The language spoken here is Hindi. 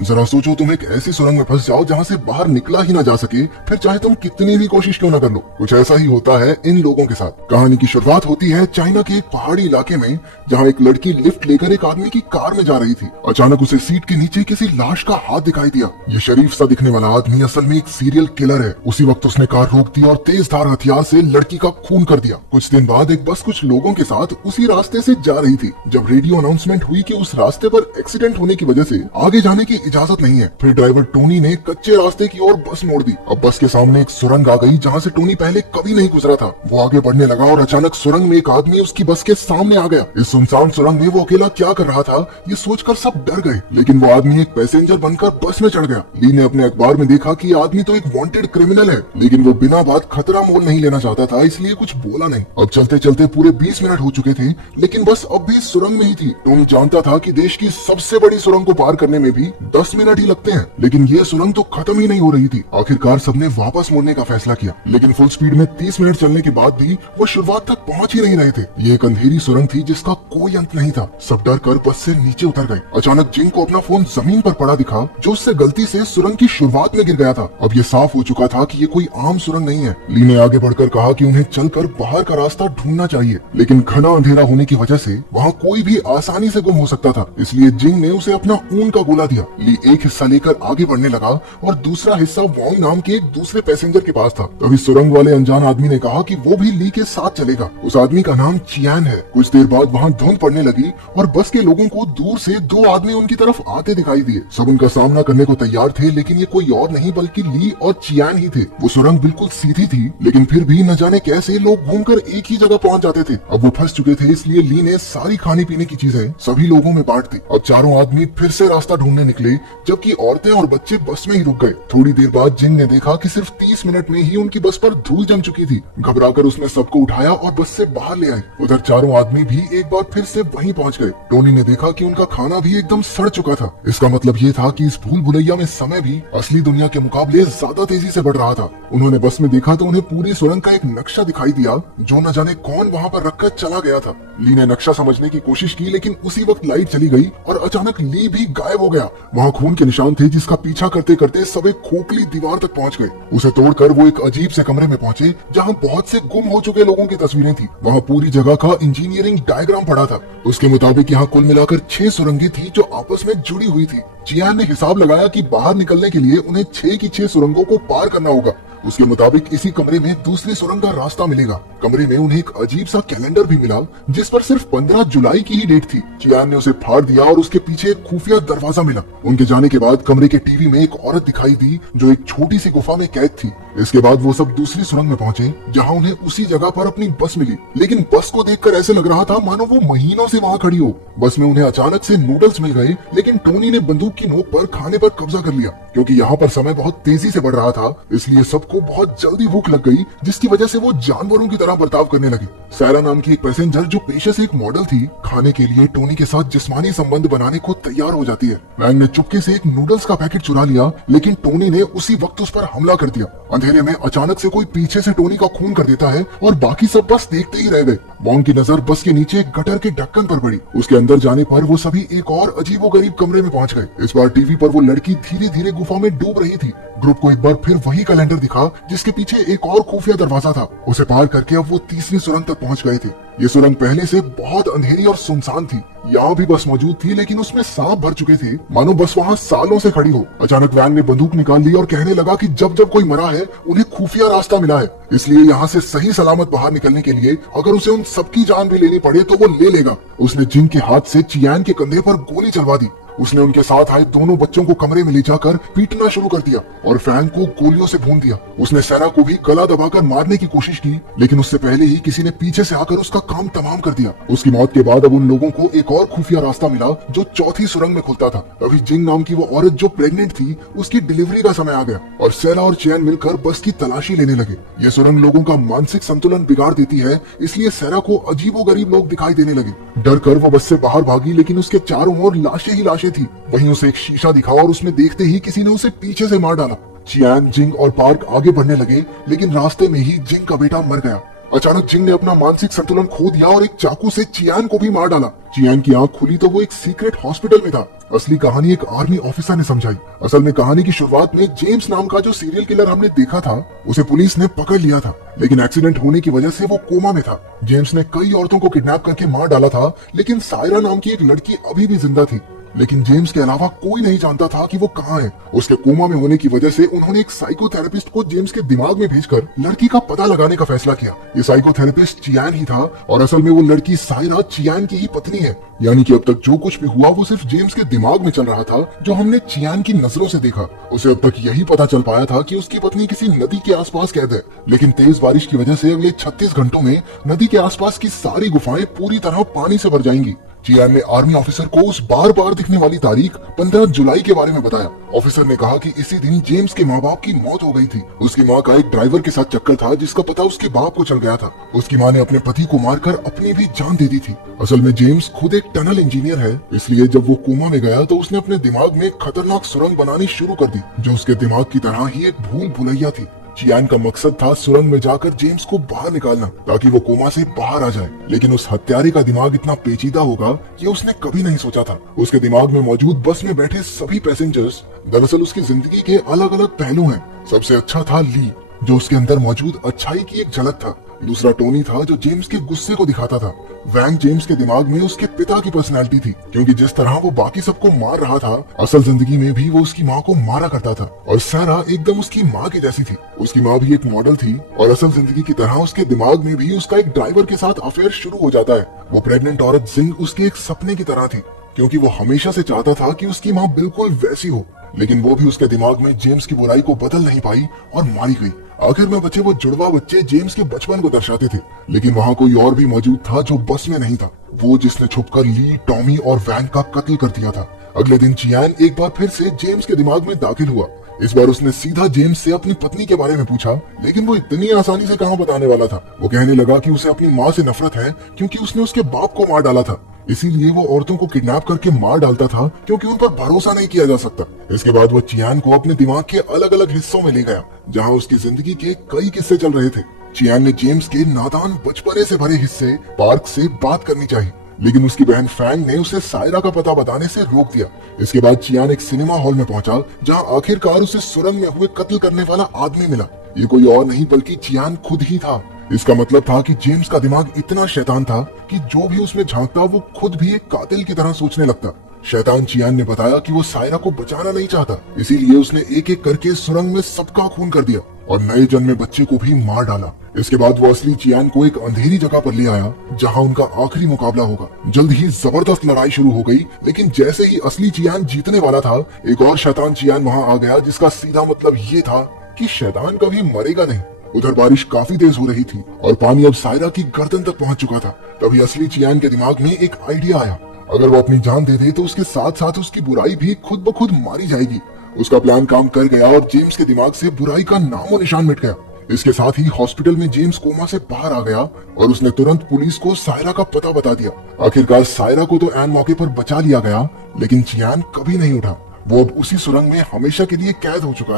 जरा सोचो, तुम एक ऐसी सुरंग में फंस जाओ जहाँ से बाहर निकला ही ना जा सके, फिर चाहे तुम कितनी भी कोशिश क्यों ना कर लो। कुछ ऐसा ही होता है इन लोगों के साथ। कहानी की शुरुआत होती है चाइना के एक पहाड़ी इलाके में, जहाँ एक लड़की लिफ्ट लेकर एक आदमी की कार में जा रही थी। अचानक उसे सीट के नीचे किसी लाश का हाथ दिखाई दिया। ये शरीफ सा दिखने वाला आदमी असल में एक सीरियल किलर है। उसी वक्त उसने कार रोक दी और तेज धार हथियार से लड़की का खून कर दिया। कुछ दिन बाद एक बस कुछ लोगों के साथ उसी रास्ते से जा रही थी। जब रेडियो अनाउंसमेंट हुई कि उस रास्ते पर एक्सीडेंट होने की वजह से आगे जाने की इजाजत नहीं है, फिर ड्राइवर टोनी ने कच्चे रास्ते की ओर बस मोड़ दी। अब बस के सामने एक सुरंग आ गई जहाँ से टोनी पहले कभी नहीं गुजरा था। वो आगे बढ़ने लगा और अचानक सुरंग में एक आदमी उसकी बस के सामने आ गया। इस सुनसान सुरंग में वो अकेला क्या कर रहा था, ये सोचकर सब डर गए। लेकिन वो आदमी एक पैसेंजर बनकर बस में चढ़ गया। ली ने अपने अखबार में देखा कि ये आदमी तो एक वांटेड क्रिमिनल है, लेकिन वो बिना बात खतरा मोल नहीं लेना चाहता था, इसलिए कुछ बोला नहीं। अब चलते चलते पूरे 20 मिनट हो चुके थे, लेकिन बस अब भी सुरंग में ही थी। टोनी जानता था कि देश की सबसे बड़ी सुरंग को पार करने में भी 10 मिनट ही लगते हैं, लेकिन ये सुरंग तो खत्म ही नहीं हो रही थी। आखिरकार सबने वापस मुड़ने का फैसला किया, लेकिन फुल स्पीड में 30 मिनट चलने के बाद भी वो शुरुआत तक पहुंच ही नहीं रहे थे। ये एक अंधेरी सुरंग थी जिसका कोई अंत नहीं था। सब डर कर बस से नीचे उतर गए। अचानक जिंग को अपना फोन जमीन पर पड़ा दिखा, जो उससे गलती से सुरंग की शुरुआत में गिर गया था। अब ये साफ हो चुका था कि ये कोई आम सुरंग नहीं है। ली ने आगे बढ़कर कहा कि उन्हें चलकर बाहर का रास्ता ढूंढना चाहिए, लेकिन घना अंधेरा होने की वजह से वहाँ कोई भी आसानी से गुम हो सकता था, इसलिए जिंग ने उसे अपना ऊन का गोला दिया। ली एक हिस्सा लेकर आगे बढ़ने लगा और दूसरा हिस्सा वॉन्ग नाम के एक दूसरे पैसेंजर के पास था। तभी सुरंग वाले अनजान आदमी ने कहा कि वो भी ली के साथ चलेगा। उस आदमी का नाम चियान है। कुछ देर बाद वहाँ धुंध पड़ने लगी और बस के लोगों को दूर से 2 आदमी उनकी तरफ आते दिखाई दिए। सब उनका सामना करने को तैयार थे, लेकिन ये कोई और नहीं बल्कि ली और चियान ही थे। वो सुरंग बिल्कुल सीधी थी, लेकिन फिर भी न जाने कैसे लोग घूमकर एक ही जगह पहुंच जाते थे। अब वो फंस चुके थे, इसलिए ली ने सारी खाने पीने की चीजें सभी लोगों में बांट दी। अब चारों आदमी फिर से रास्ता ढूंढने निकले, जबकि औरतें और बच्चे बस में ही रुक गए। थोड़ी देर बाद जिंग ने देखा कि सिर्फ 30 मिनट में ही उनकी बस पर धूल जम चुकी थी। घबराकर उसने सबको उठाया और बस से बाहर ले आई। उधर चारों आदमी भी एक बार फिर से वहीं पहुंच गए। टोनी ने देखा कि उनका खाना भी एकदम सड़ चुका था। इसका मतलब ये था कि इस भूल भुलैया में समय भी असली दुनिया के मुकाबले ज्यादा तेजी से बढ़ रहा था। उन्होंने बस में देखा तो उन्हें पूरी सुरंग का एक नक्शा दिखाई दिया, जो न जाने कौन वहाँ पर रखकर चला गया था। ली ने नक्शा समझने की कोशिश की, लेकिन उसी वक्त लाइट चली गई और अचानक ली भी गायब हो गया। वहाँ खून के निशान थे, जिसका पीछा करते करते सब एक खोखली दीवार तक पहुँच गए। उसे तोड़कर वो एक अजीब से कमरे में पहुंचे, जहाँ बहुत से गुम हो चुके लोगों की तस्वीरें थी। वहाँ पूरी जगह का इंजीनियरिंग डायग्राम पड़ा था। उसके मुताबिक यहाँ कुल मिलाकर 6 सुरंगें थी जो आपस में जुड़ी हुई थी। चियान ने हिसाब लगाया कि बाहर निकलने के लिए उन्हें 6 की 6 सुरंगों को पार करना होगा। उसके मुताबिक इसी कमरे में दूसरी सुरंग का रास्ता मिलेगा। कमरे में उन्हें एक अजीब सा कैलेंडर भी मिला, जिस पर सिर्फ 15 जुलाई की ही डेट थी। चियान ने उसे फाड़ दिया और उसके पीछे एक खुफिया दरवाजा मिला। उनके जाने के बाद कमरे के टीवी में एक औरत दिखाई दी, जो एक छोटी सी गुफा में कैद थी। इसके बाद वो सब दूसरी सुरंग में पहुंचे, जहां उन्हें उसी जगह पर अपनी बस मिली। लेकिन बस को देखकर ऐसे लग रहा था मानो वो महीनों से वहां खड़ी हो। बस में उन्हें अचानक से नूडल्स मिल गए, लेकिन टोनी ने बंदूक की नोक पर खाने पर कब्जा कर लिया। क्योंकि यहाँ पर समय बहुत तेजी से बढ़ रहा था, इसलिए सबको बहुत जल्दी भूख लग गई, जिसकी वजह से वो जानवरों की तरह बर्ताव करने लगे। सैरा नाम की एक पैसेंजर, जो पेशे से एक मॉडल थी, खाने के लिए टोनी के साथ जिस्मानी संबंध बनाने को तैयार हो जाती है। वैंग ने चुपके से एक नूडल्स का पैकेट चुरा लिया, लेकिन टोनी ने उसी वक्त उस पर हमला कर दिया। अंधेरे में अचानक से कोई पीछे से टोनी का खून कर देता है और बाकी सब बस देखते ही रह गए। वॉन्ग की नजर बस के नीचे एक गटर के ढक्कन पर पड़ी। उसके अंदर जाने पर वो सभी एक और अजीबोगरीब कमरे में पहुंच गए। इस बार टीवी पर वो लड़की धीरे धीरे गुफा में डूब रही थी। ग्रुप को एक बार फिर वही कैलेंडर दिखा, जिसके पीछे एक और खुफिया दरवाजा था। उसे पार करके अब वो तीसरी सुरंग तक पहुंच गए थे। ये सुरंग पहले से बहुत अंधेरी और सुनसान थी। यहाँ भी बस मौजूद थी, लेकिन उसमें सांप भर चुके थे, मानो बस वहाँ सालों से खड़ी हो। अचानक वैंग ने बंदूक निकाल ली और कहने लगा कि जब जब कोई मरा है, उन्हें खुफिया रास्ता मिला है, इसलिए यहाँ से सही सलामत बाहर निकलने के लिए अगर उसे उन सबकी जान भी लेनी पड़े तो वो ले लेगा। उसने जिंग के हाथ से चियान के कंधे पर गोली चलवा दी। उसने उनके साथ आए दोनों बच्चों को कमरे में ले जाकर पीटना शुरू कर दिया और फैंग को गोलियों से भून दिया। उसने सैरा को भी गला दबाकर मारने की कोशिश की, लेकिन उससे पहले ही किसी ने पीछे से आकर उसका काम तमाम कर दिया। उसकी मौत के बाद अब उन लोगों को एक और खुफिया रास्ता मिला, जो चौथी सुरंग में खुलता था। अभी जिंग नाम की वो औरत जो प्रेग्नेंट थी, उसकी डिलीवरी का समय आ गया और सैरा और चैन मिलकर बस की तलाशी लेने लगे। ये सुरंग लोगों का मानसिक संतुलन बिगाड़ देती है, इसलिए सैरा को अजीबोगरीब लोग दिखाई देने लगे। डर कर वो बस से बाहर भागी, लेकिन उसके चारों ओर लाशें ही लाशें थी। वहीं उसे एक शीशा दिखा और उसमें देखते ही किसी ने उसे पीछे से मार डाला। चियान, जिंग और पार्क आगे बढ़ने लगे, लेकिन रास्ते में ही जिंग का बेटा मर गया। अचानक जिंग ने अपना मानसिक संतुलन खो दिया और एक चाकू से चियान को भी मार डाला। चियान की आंख खुली तो वो एक सीक्रेट हॉस्पिटल में था। असली कहानी एक आर्मी ऑफिसर ने समझाई। असल में कहानी की शुरुआत में जेम्स नाम का जो सीरियल किलर हमने देखा था उसे पुलिस ने पकड़ लिया था, लेकिन एक्सीडेंट होने की वजह से वो कोमा में था। जेम्स ने कई औरतों को किडनैप करके मार डाला था, लेकिन सायरा नाम की एक लड़की अभी भी जिंदा थी। लेकिन जेम्स के अलावा कोई नहीं जानता था कि वो कहाँ है। उसके कोमा में होने की वजह से उन्होंने एक साइकोथेरेपिस्ट को जेम्स के दिमाग में भेजकर लड़की का पता लगाने का फैसला किया। ये साइकोथेरेपिस्ट चियान ही था और असल में वो लड़की सायरा चियान की ही पत्नी है। यानी कि अब तक जो कुछ भी हुआ वो सिर्फ जेम्स के दिमाग में चल रहा था, जो हमने चियान की नजरों से देखा। उसे अब तक यही पता चल पाया था कि उसकी पत्नी किसी नदी के आसपास कैद है, लेकिन तेज बारिश की वजह से अगले 36 घंटों में नदी के आसपास की सारी गुफाएं पूरी तरह पानी से भर जाएंगी। चियान ने आर्मी ऑफिसर को उस बार बार दिखने वाली तारीख 15 जुलाई के बारे में बताया। ऑफिसर ने कहा कि इसी दिन जेम्स के माँ बाप की मौत हो गई थी। उसकी माँ का एक ड्राइवर के साथ चक्कर था जिसका पता उसके बाप को चल गया था। उसकी माँ ने अपने पति को मारकर अपनी भी जान दे दी थी। असल में जेम्स खुद एक टनल इंजीनियर है, इसलिए जब वो कोमा में गया तो उसने अपने दिमाग में खतरनाक सुरंग बनानी शुरू कर दी, जो उसके दिमाग की तरह ही एक भूल भुलैया थी। चियान का मकसद था सुरंग में जाकर जेम्स को बाहर निकालना ताकि वो कोमा से बाहर आ जाए, लेकिन उस हत्यारे का दिमाग इतना पेचीदा होगा ये उसने कभी नहीं सोचा था। उसके दिमाग में मौजूद बस में बैठे सभी पैसेंजर्स दरअसल उसकी जिंदगी के अलग अलग पहलू हैं। सबसे अच्छा था ली, जो उसके अंदर मौजूद अच्छाई की एक झलक था। दूसरा टोनी था, जो जेम्स के गुस्से को दिखाता था। वैंग जेम्स के दिमाग में उसके पिता की पर्सनैलिटी थी, क्योंकि जिस तरह वो बाकी सबको मार रहा था असल जिंदगी में भी वो उसकी माँ को मारा करता था। और सारा एकदम उसकी माँ की जैसी थी। उसकी माँ भी एक मॉडल थी और असल जिंदगी की तरह उसके दिमाग में भी उसका एक ड्राइवर के साथ अफेयर शुरू हो जाता है। वो प्रेग्नेंट औरत जिंग उसके एक सपने की तरह थी, क्योंकि वो हमेशा से चाहता था कि उसकी माँ बिल्कुल वैसी हो, लेकिन वो भी उसके दिमाग में जेम्स की बुराई को बदल नहीं पाई और मारी गई। आखिर में बचे वो जुड़वा बच्चे जेम्स के बचपन को दर्शाते थे, लेकिन वहाँ कोई और भी मौजूद था जो बस में नहीं था, वो जिसने छुपकर ली, टॉमी और वैंग का कत्ल कर दिया था। अगले दिन चियान एक बार फिर से जेम्स के दिमाग में दाखिल हुआ। इस बार उसने सीधा जेम्स से अपनी पत्नी के बारे में पूछा, लेकिन वो इतनी आसानी से कहाँ बताने वाला था। वो कहने लगा कि उसे अपनी माँ से नफरत है क्योंकि उसने उसके बाप को मार डाला था, इसीलिए वो औरतों को किडनैप करके मार डालता था क्योंकि उन पर भरोसा नहीं किया जा सकता। इसके बाद वो चियान को अपने दिमाग के अलग अलग हिस्सों में ले गया, जहाँ उसकी जिंदगी के कई किस्से चल रहे थे। चियान ने जेम्स के नादान बचपने से भरे हिस्से पार्क से बात करनी चाहिए, लेकिन उसकी बहन फैंग ने उसे सायरा का पता बताने से रोक दिया। इसके बाद चियान एक सिनेमा हॉल में पहुंचा, जहां आखिरकार उसे सुरंग में हुए कत्ल करने वाला आदमी मिला। ये कोई और नहीं बल्कि चियान खुद ही था। इसका मतलब था कि जेम्स का दिमाग इतना शैतान था कि जो भी उसमें झांकता वो खुद भी एक कातिल की तरह सोचने लगता। शैतान चियान ने बताया कि वो सायरा को बचाना नहीं चाहता, इसीलिए उसने एक एक करके सुरंग में सबका खून कर दिया और नए जन्मे बच्चे को भी मार डाला। इसके बाद वो असली चियान को एक अंधेरी जगह पर ले आया, जहां उनका आखिरी मुकाबला होगा। जल्द ही जबरदस्त लड़ाई शुरू हो गई, लेकिन जैसे ही असली चियान जीतने वाला था, एक और शैतान चियान वहां आ गया, जिसका सीधा मतलब ये था कि शैतान कभी मरेगा नहीं। उधर बारिश काफी तेज हो रही थी और पानी अब सायरा की गर्दन तक पहुंच चुका था। तभी असली चियान के दिमाग में एक आइडिया आया, अगर वो अपनी जान दे दे तो उसके साथ साथ उसकी बुराई भी खुद ब खुद मारी जाएगी। उसका प्लान काम कर गया और जेम्स के दिमाग से बुराई का नामो निशान मिट गया। इसके साथ ही हॉस्पिटल में जेम्स कोमा से बाहर आ गया और उसने तुरंत पुलिस को सायरा का पता बता दिया। आखिरकार सायरा को तो ऐन मौके पर बचा लिया गया, लेकिन चियान कभी नहीं उठा। वो अब उसी सुरंग में हमेशा के लिए कैद हो चुका है।